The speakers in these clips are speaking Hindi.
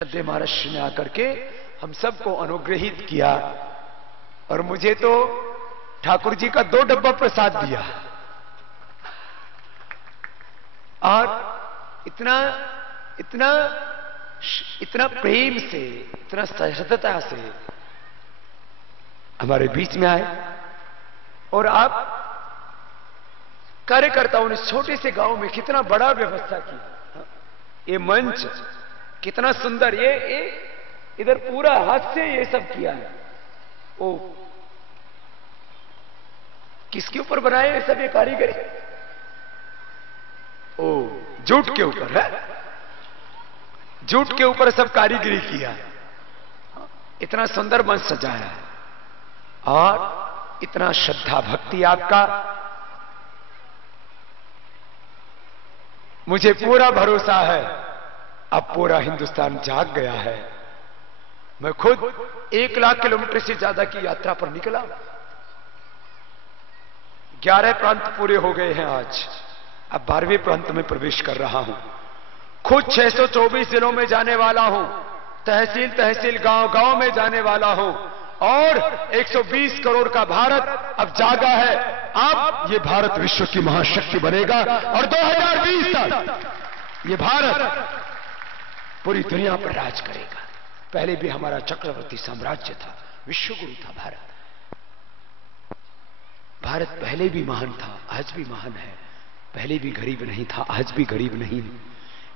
श्रद्धेय महर्षि ने आकर के हम सबको अनुग्रहित किया और मुझे तो ठाकुर जी का 2 डब्बा प्रसाद दिया और इतना इतना इतना प्रेम से, इतना सहृदयता से हमारे बीच में आए। और आप कार्यकर्ताओं ने छोटे से गांव में कितना बड़ा व्यवस्था की। ये मंच कितना सुंदर, ये इधर पूरा हाथ से ये सब किया है। ओ किसके ऊपर बनाए ये सब, ये कारीगरी? ओ जूट के ऊपर है, जूट के ऊपर सब कारीगरी किया। इतना सुंदर मंच सजाया है और इतना श्रद्धा भक्ति आपका। मुझे पूरा भरोसा है अब पूरा हिंदुस्तान जाग गया है। मैं खुद 1 लाख किलोमीटर से ज्यादा की यात्रा पर निकला। 11 प्रांत पूरे हो गए हैं आज, अब 12वें प्रांत में प्रवेश कर रहा हूं। खुद 624 जिलों में जाने वाला हूं, तहसील तहसील गांव गांव में जाने वाला हूं और 120 करोड़ का भारत अब जागा है। अब ये भारत विश्व की महाशक्ति बनेगा और 2020 तक ये भारत पूरी दुनिया पर राज करेगा। पहले भी हमारा चक्रवर्ती साम्राज्य था, विश्वगुरु था भारत। भारत पहले भी महान था, आज भी महान है। पहले भी गरीब नहीं था, आज भी गरीब नहीं।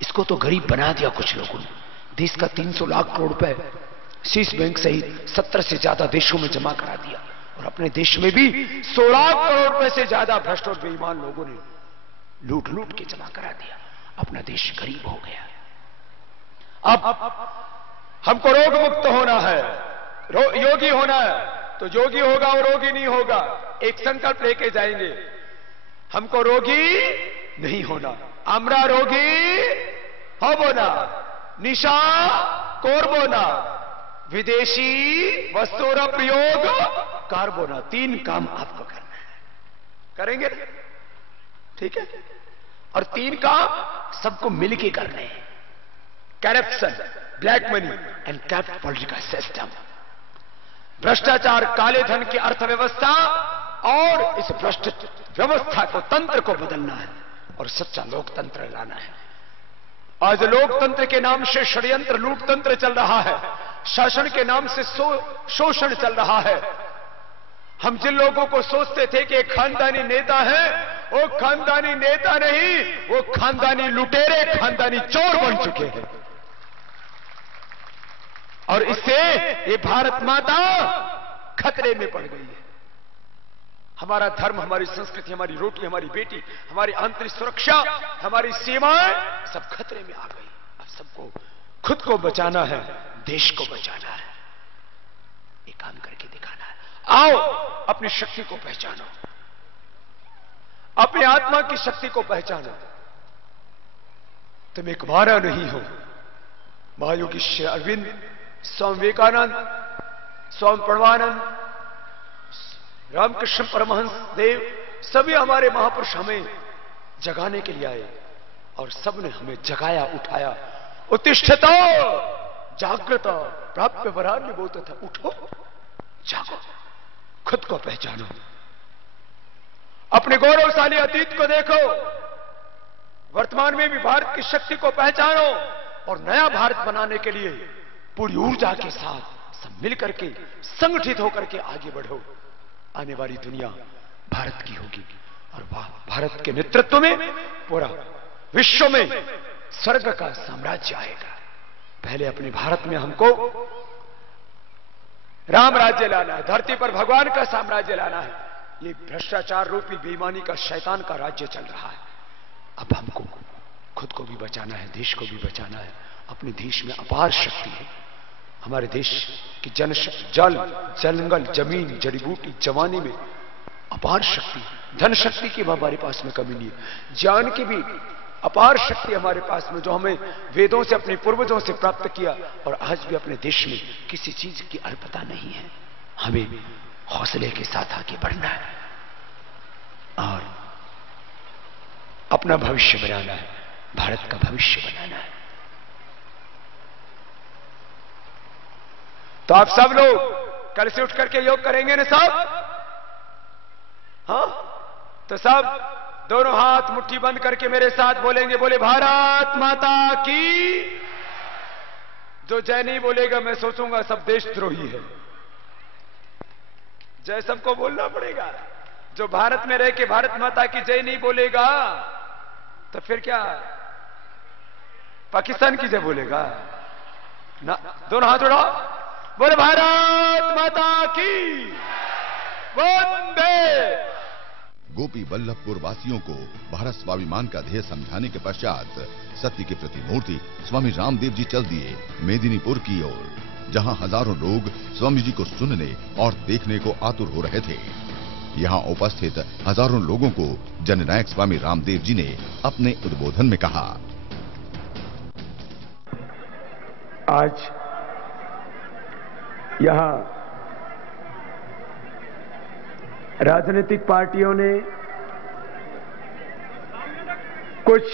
इसको तो गरीब बना दिया कुछ लोगों ने। देश का 300 लाख करोड़ रुपए शीर्ष बैंक सहित 70 से ज्यादा देशों में जमा करा दिया और अपने देश में भी 100 लाख करोड़ रुपए से ज्यादा भ्रष्ट और बेईमान लोगों ने लूट लूट के जमा करा दिया। अपना देश गरीब हो गया। अब हमको रोग मुक्त होना है, योगी होना है, तो योगी होगा और रोगी नहीं होगा। एक संकल्प लेके जाएंगे, हमको रोगी नहीं होना। আমরা रोगी হব না, निशा করব না, विदेशी वस्तुओं का प्रयोग करबो ना। 3 काम आपको करना है, करेंगे? ठीक है। और 3 काम सबको मिलके करने हैं। Corruption, black money and corrupt political system, भ्रष्टाचार, काले धन की अर्थव्यवस्था और इस भ्रष्ट व्यवस्था को, तंत्र को बदलना है और सच्चा लोकतंत्र लाना है। आज लोकतंत्र के नाम से षड्यंत्र, लूटतंत्र चल रहा है। शासन के नाम से शोषण चल रहा है। हम जिन लोगों को सोचते थे कि एक खानदानी नेता है, वो खानदानी नेता नहीं, वो खानदानी लुटेरे, खानदानी चोर बन चुके हैं। और इससे ये भारत माता खतरे में पड़ गई है। हमारा धर्म, हमारी संस्कृति, हमारी रोटी, हमारी बेटी, हमारी आंतरिक सुरक्षा, हमारी सीमाएं सब खतरे में आ गई। अब सबको खुद को बचाना है, देश को बचाना है, ये काम करके दिखाना है। आओ अपनी शक्ति को पहचानो, अपने आत्मा की शक्ति को पहचानो। तुम एक मारा नहीं हो। महायोगी श्री अरविंद, स्वामी विवेकानंद, स्वामी प्रणवानंद, रामकृष्ण परमहंस देव, सभी हमारे महापुरुष हमें जगाने के लिए आए और सबने हमें जगाया, उठाया। उत्तिष्ठत जागृत प्राप्य वरान्य बोलता था। उठो, जागो, खुद को पहचानो, अपने गौरवशाली अतीत को देखो, वर्तमान में भी भारत की शक्ति को पहचानो और नया भारत बनाने के लिए पूरी ऊर्जा के साथ सब मिलकर के, संगठित होकर के आगे बढ़ो। आने वाली दुनिया भारत की होगी और भारत के नेतृत्व में पूरा विश्व में स्वर्ग का साम्राज्य आएगा। पहले अपने भारत में हमको राम राज्य लाना है, धरती पर भगवान का साम्राज्य लाना है। ये भ्रष्टाचार रूपी बेईमानी का, शैतान का राज्य चल रहा है। अब हमको खुद को भी बचाना है, देश को भी बचाना है। अपने देश में अपार शक्ति है। हमारे देश की जल, जंगल, जमीन, जड़ी बूटी, जवानी में अपार शक्ति, धन शक्ति की हमारे पास में कमी नहीं है। ज्ञान की भी अपार शक्ति हमारे पास में, जो हमें वेदों से, अपने पूर्वजों से प्राप्त किया। और आज भी अपने देश में किसी चीज की अल्पता नहीं है। हमें हौसले के साथ आगे बढ़ना है और अपना भविष्य बनाना है, भारत का भविष्य बनाना है। तो आप सब लोग कल से उठ करके योग करेंगे ना सब? हाँ, तो सब दोनों हाथ मुट्ठी बंद करके मेरे साथ बोलेंगे, बोले भारत माता की। जो जय नहीं बोलेगा मैं सोचूंगा सब देशद्रोही है। जय सबको बोलना पड़ेगा। जो भारत में रह के भारत माता की जय नहीं बोलेगा तो फिर क्या पाकिस्तान की जय बोलेगा ना? दोनों हाथ उठाओ, बोले भारत माता की वंदे। गोपी वल्लभपुर वासियों को भारत स्वाभिमान का ध्येय समझाने के पश्चात सत्य की प्रतिमूर्ति स्वामी रामदेव जी चल दिए मेदिनीपुर की ओर, जहां हजारों लोग स्वामी जी को सुनने और देखने को आतुर हो रहे थे। यहां उपस्थित हजारों लोगों को जननायक स्वामी रामदेव जी ने अपने उद्बोधन में कहा, आज यहां राजनीतिक पार्टियों ने, कुछ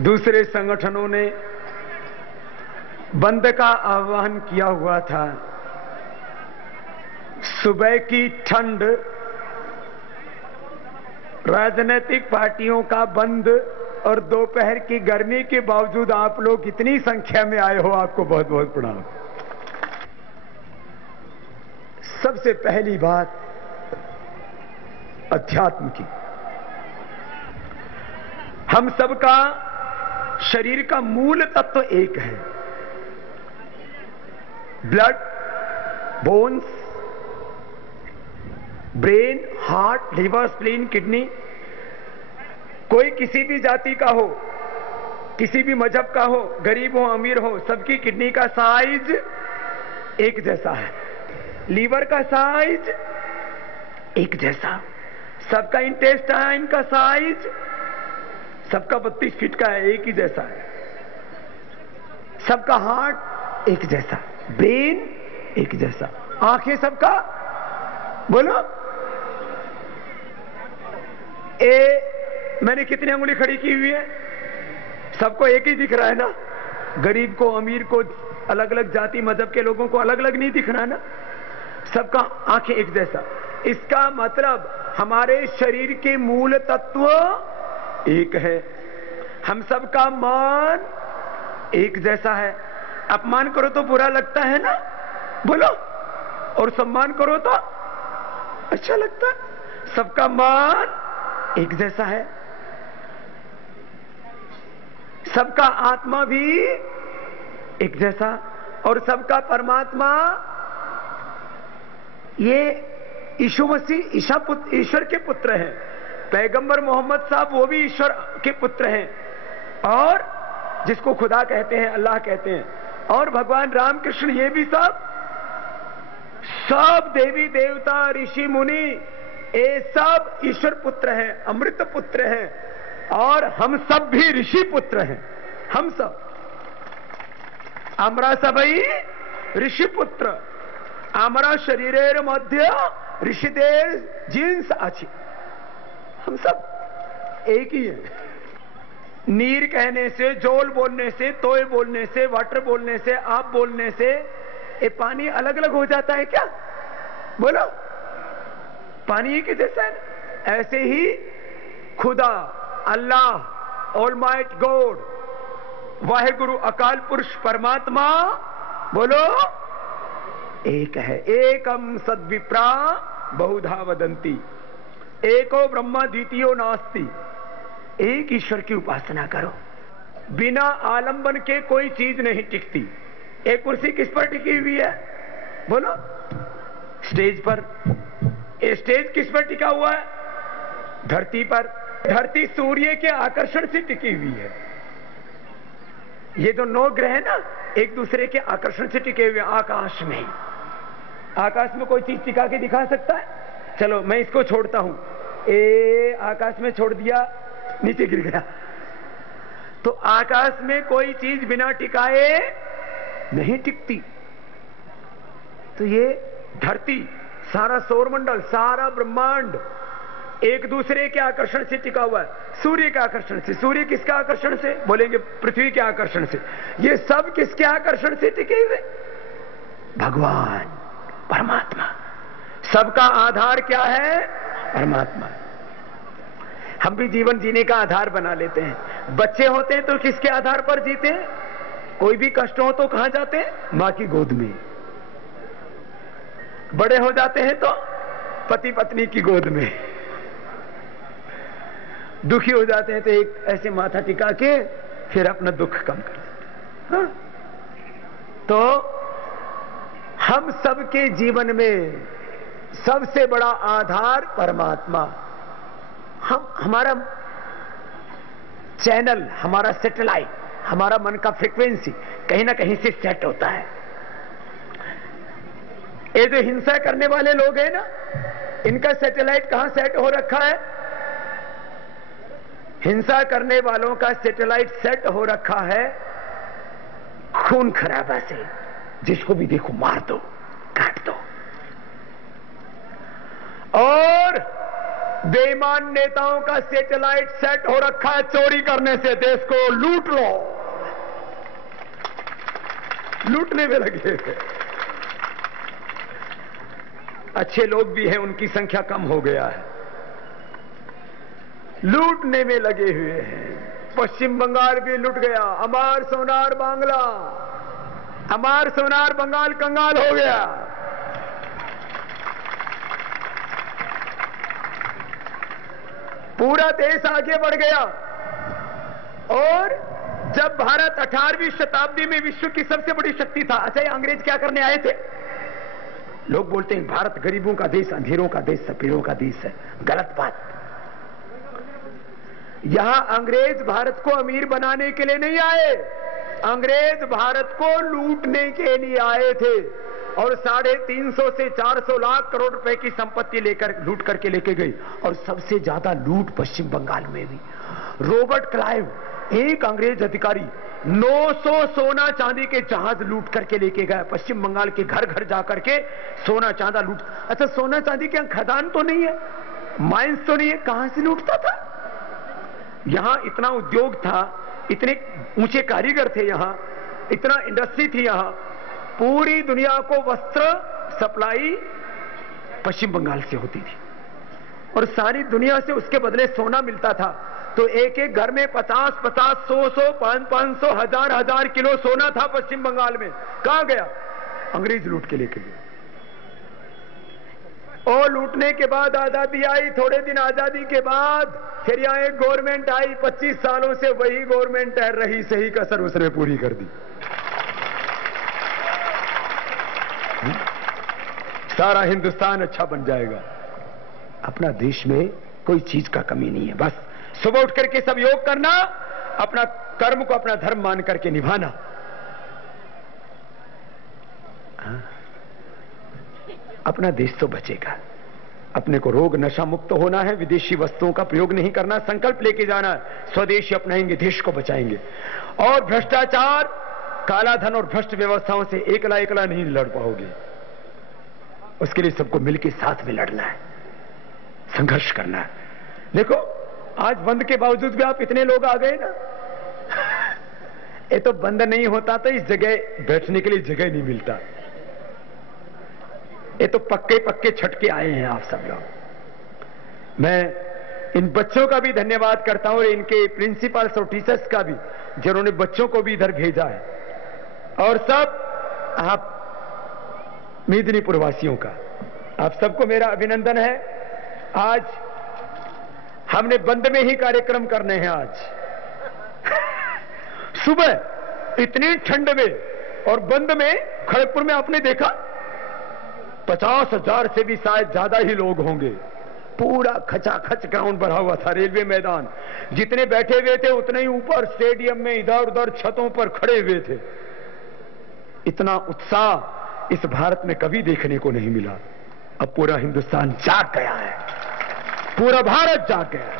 दूसरे संगठनों ने बंद का आह्वान किया हुआ था। सुबह की ठंड, राजनीतिक पार्टियों का बंद और दोपहर की गर्मी के बावजूद आप लोग इतनी संख्या में आए हो, आपको बहुत बहुत प्रणाम। सबसे पहली बात अध्यात्म की। हम सबका शरीर का मूल तत्व एक है। Blood, bones, brain, heart, liver, spleen, kidney. कोई किसी भी जाति का हो, किसी भी मजहब का हो, गरीब हो अमीर हो, सबकी किडनी का साइज एक जैसा है। लीवर का साइज एक जैसा, सबका इंटेस्टाइन का साइज सबका 32 फीट का है, एक ही जैसा है। सबका हार्ट एक जैसा, ब्रेन एक जैसा, आंखें सबका, बोलो मैंने कितनी उंगली खड़ी की हुई है? सबको एक ही दिख रहा है ना? गरीब को अमीर को, अलग अलग जाति मजहब के लोगों को अलग अलग नहीं दिख रहा ना? सबका आंखें एक जैसा। इसका मतलब हमारे शरीर के मूल तत्व एक है। हम सबका मान एक जैसा है। अपमान करो तो बुरा लगता है ना, बोलो, और सम्मान करो तो अच्छा लगता है। सबका मान एक जैसा है। सबका आत्मा भी एक जैसा, और सबका परमात्मा, ये यीशु मसीह ईश्वर के पुत्र हैं। पैगंबर मोहम्मद साहब वो भी ईश्वर के पुत्र हैं, और जिसको खुदा कहते हैं, अल्लाह कहते हैं। और भगवान रामकृष्ण, ये भी सब देवी देवता, ऋषि मुनि, ये सब ईश्वर पुत्र हैं, अमृत पुत्र हैं। और हम सब भी ऋषि पुत्र हैं। हम सब আমরা সবাই ঋষি পুত্র। আমরা শরীরের মধ্যে ঋষিদের জিন্স আছে। हम सब एक ही है। नीर कहने से, जोल बोलने से, तोय बोलने से, वाटर बोलने से, आप बोलने से ये पानी अलग अलग हो जाता है क्या? बोलो, पानी एक ही जैसा है। ऐसे ही खुदा, अल्लाह, ऑलमाइट गॉड, वाहेगुरु, अकाल पुरुष, परमात्मा, बोलो एक है। एकम सद्विप्रा बहुधा वदंती, एको ब्रह्मा द्वितीयो नास्ति। एक ईश्वर की उपासना करो। बिना आलंबन के कोई चीज नहीं टिकती। एक कुर्सी किस पर टिकी हुई है? बोलो, स्टेज पर। ये स्टेज किस पर टिका हुआ है? धरती पर। धरती सूर्य के आकर्षण से टिकी हुई है। ये जो 9 ग्रह है ना, एक दूसरे के आकर्षण से टिके हुए आकाश में। आकाश में कोई चीज टिका के दिखा सकता है? चलो मैं इसको छोड़ता हूं। आकाश में छोड़ दिया, नीचे गिर गया। तो आकाश में कोई चीज बिना टिकाए नहीं टिकती। तो ये धरती, सारा सौरमंडल, सारा ब्रह्मांड एक दूसरे के आकर्षण से टिका हुआ है। सूर्य के आकर्षण से। सूर्य किसके आकर्षण से? बोलेंगे पृथ्वी के आकर्षण से। ये सब किसके आकर्षण से टिके हुए? भगवान, परमात्मा। सबका आधार क्या है? परमात्मा। हम भी जीवन जीने का आधार बना लेते हैं। बच्चे होते हैं तो किसके आधार पर जीते हैं? कोई भी कष्ट हो तो कहां जाते हैं? मां की गोद में। बड़े हो जाते हैं तो पति पत्नी की गोद में। दुखी हो जाते हैं तो एक ऐसे माथा टिका के फिर अपना दुख कम कर देते हैं। हाँ? तो हम सबके जीवन में सबसे बड़ा आधार परमात्मा। हमारा चैनल, हमारा सैटेलाइट, हमारा मन का फ्रीक्वेंसी कहीं ना कहीं से सेट होता है। ये जो हिंसा करने वाले लोग हैं ना, इनका सैटेलाइट कहां सेट हो रखा है? हिंसा करने वालों का सैटेलाइट सेट हो रखा है खून खराबा से। जिसको भी देखो मार दो, काट दो। और बेईमान नेताओं का सैटेलाइट सेट हो रखा है चोरी करने से। देश को लूट लो, लूटने में लगे थे। अच्छे लोग भी हैं, उनकी संख्या कम हो गया है, लूटने में लगे हुए हैं। पश्चिम बंगाल भी लूट गया। अमार सोनार बांग्ला, अमार सोनार बंगाल कंगाल हो गया। पूरा देश आगे बढ़ गया। और जब भारत 18वीं शताब्दी में विश्व की सबसे बड़ी शक्ति था, अच्छा ये अंग्रेज क्या करने आए थे? लोग बोलते हैं भारत गरीबों का देश, अंधेरों का देश, सफेदों का देश है। गलत बात। यहां अंग्रेज भारत को अमीर बनाने के लिए नहीं आए, अंग्रेज भारत को लूटने के लिए आए थे। और 350 से 400 लाख करोड़ रुपए की संपत्ति लेकर लूट करके लेके गई। और सबसे ज्यादा लूट पश्चिम बंगाल में भी। रॉबर्ट क्लाइव, एक अंग्रेज अधिकारी, 900 सोना चांदी के जहाज लूट करके लेके गया। पश्चिम बंगाल के घर घर जाकर के सोना चांदा लूट। अच्छा, सोना चांदी के खदान तो नहीं है, माइंस तो नहीं है, कहां से लूटता था? यहां इतना उद्योग था, इतने ऊंचे कारीगर थे, यहां इतना इंडस्ट्री थी। यहां पूरी दुनिया को वस्त्र सप्लाई पश्चिम बंगाल से होती थी। और सारी दुनिया से उसके बदले सोना मिलता था। तो एक एक घर में 50-50, 100-100, 500-500, 1000-1000 किलो सोना था पश्चिम बंगाल में। कहां गया? अंग्रेज लूट के लेके गए। और लूटने के बाद आजादी आई। थोड़े दिन आजादी के बाद फिर यहां एक गवर्नमेंट आई। 25 सालों से वही गवर्नमेंट ठहर रही, सही कसर उसने पूरी कर दी। सारा हिंदुस्तान अच्छा बन जाएगा। अपना देश में कोई चीज का कमी नहीं है। बस सुबह उठ करके सब योग करना, अपना कर्म को अपना धर्म मान करके निभाना। अपना देश तो बचेगा। अपने को रोग नशा मुक्त होना है, विदेशी वस्तुओं का प्रयोग नहीं करना, संकल्प लेके जाना है, स्वदेशी अपनाएंगे, देश को बचाएंगे। और भ्रष्टाचार, काला धन और भ्रष्ट व्यवस्थाओं से एकला एकला नहीं लड़ पाओगे। उसके लिए सबको मिलकर साथ में लड़ना है, संघर्ष करना है। देखो आज बंद के बावजूद भी आप इतने लोग आ गए ना। ये तो बंद नहीं होता तो इस जगह बैठने के लिए जगह नहीं मिलता। ये तो पक्के पक्के छटके आए हैं आप सब लोग। मैं इन बच्चों का भी धन्यवाद करता हूं और इनके प्रिंसिपल्स और टीचर्स का भी, जिन्होंने बच्चों को भी इधर भेजा है। और सब आप मेदिनीपुर वासियों का, आप सबको मेरा अभिनंदन है। आज हमने बंद में ही कार्यक्रम करने हैं। आज सुबह इतनी ठंड में और बंद में खड़गपुर में आपने देखा 50,000 से भी शायद ज्यादा ही लोग होंगे। पूरा खचाखच ग्राउंड भरा हुआ था, रेलवे मैदान। जितने बैठे हुए थे उतने ही ऊपर स्टेडियम में इधर उधर छतों पर खड़े हुए थे। इतना उत्साह इस भारत में कभी देखने को नहीं मिला। अब पूरा हिंदुस्तान जाग गया है, पूरा भारत जाग गया है,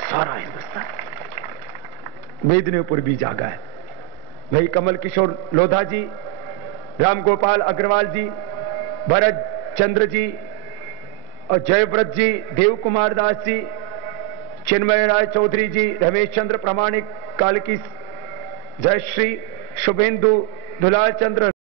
सारा हिंदुस्तान। मेदिनीपुर भी जागा है। भाई कमल किशोर लोधा जी, राम गोपाल अग्रवाल जी, भरत चंद्र जी और जयव्रत जी, देव कुमार दास जी, चिन्मय राय चौधरी जी, रमेश चंद्र प्रमाणिक, कालकी जयश्री, शुभेंदु, दुलाल चंद्र